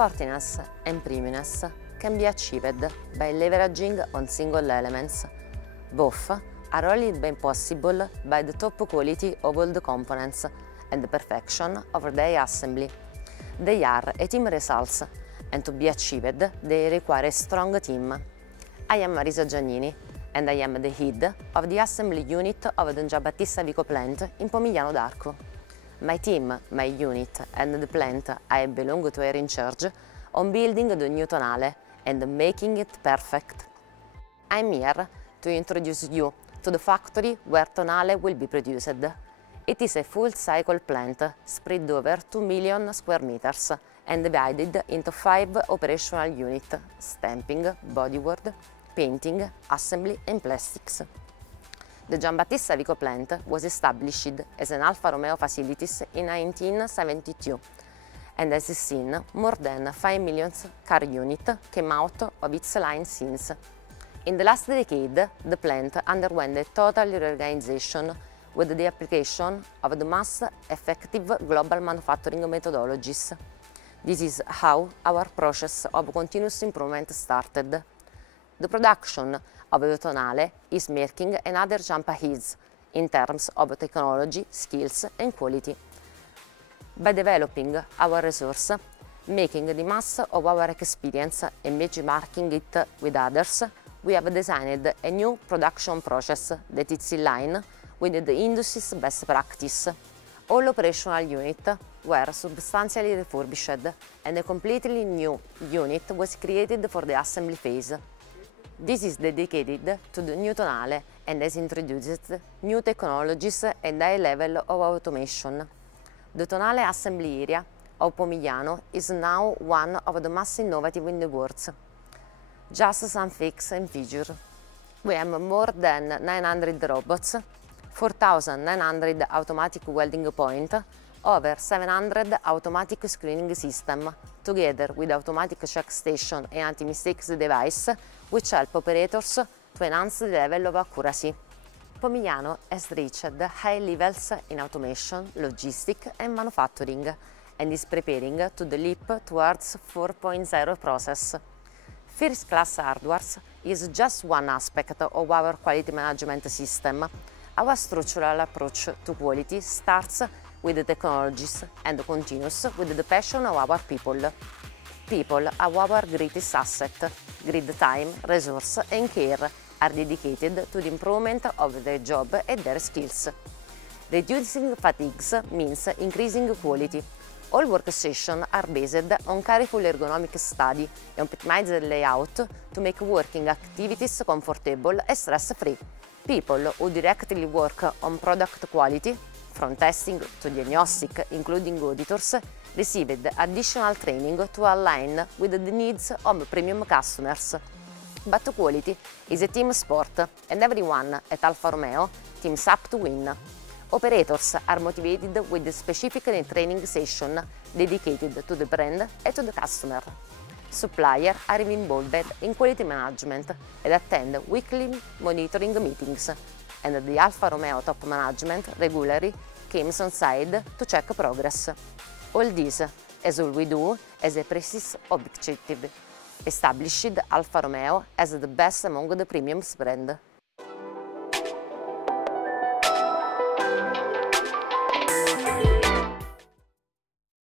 Sportiness and premiumness can be achieved by leveraging on single elements. Both are only made possible by the top quality of all the components and the perfection of their assembly. They are a team results, and to be achieved, they require a strong team. I am Marisa Giannini, and I am the head of the assembly unit of the Giambattista Vico plant in Pomigliano d'Arco. My team, my unit, and the plant I belong to are in charge on building the new Tonale and making it perfect. I'm here to introduce you to the factory where Tonale will be produced. It is a full-cycle plant spread over 2 million square meters and divided into 5 operational units: stamping, bodywork, painting, assembly and plastics. The Giambattista Vico plant was established as an Alfa Romeo facilities in 1972 and has seen more than 5 million car units came out of its line since. In the last decade, the plant underwent a total reorganization with the application of the mass-effective global manufacturing methodologies. This is how our process of continuous improvement started. The production of the Tonale is making another jump ahead in terms of technology, skills and quality. By developing our resource, making the mass of our experience and benchmarking it with others, we have designed a new production process that is in line with the industry's best practice. All operational units were substantially refurbished and a completely new unit was created for the assembly phase. This is dedicated to the new Tonale and has introduced new technologies and high level of automation. The Tonale assembly area of Pomigliano is now one of the most innovative in the world. Just some facts and figures. We have more than 900 robots, 4,900 automatic welding points, over 700 automatic screening systems, together with automatic check station and anti-mistakes device, which help operators to enhance the level of accuracy. Pomigliano has reached high levels in automation, logistics and manufacturing, and is preparing to the leap towards 4.0 process. First-class hardware is just one aspect of our quality management system. Our structural approach to quality starts with the technologies and continues with the passion of our people. People are our greatest asset. Grid time, resource and care are dedicated to the improvement of their job and their skills. Reducing fatigues means increasing quality. All workstations are based on careful ergonomic study and optimized layout to make working activities comfortable and stress-free. People who directly work on product quality, from testing to diagnostic, including auditors, received additional training to align with the needs of premium customers. But quality is a team sport, and everyone at Alfa Romeo teams up to win. Operators are motivated with a specific training session dedicated to the brand and to the customer. Suppliers are involved in quality management and attend weekly monitoring meetings, and the Alfa Romeo top management regularly comes on site to check progress. All this, as all we do, as a precise objective: established Alfa Romeo as the best among the premium brands.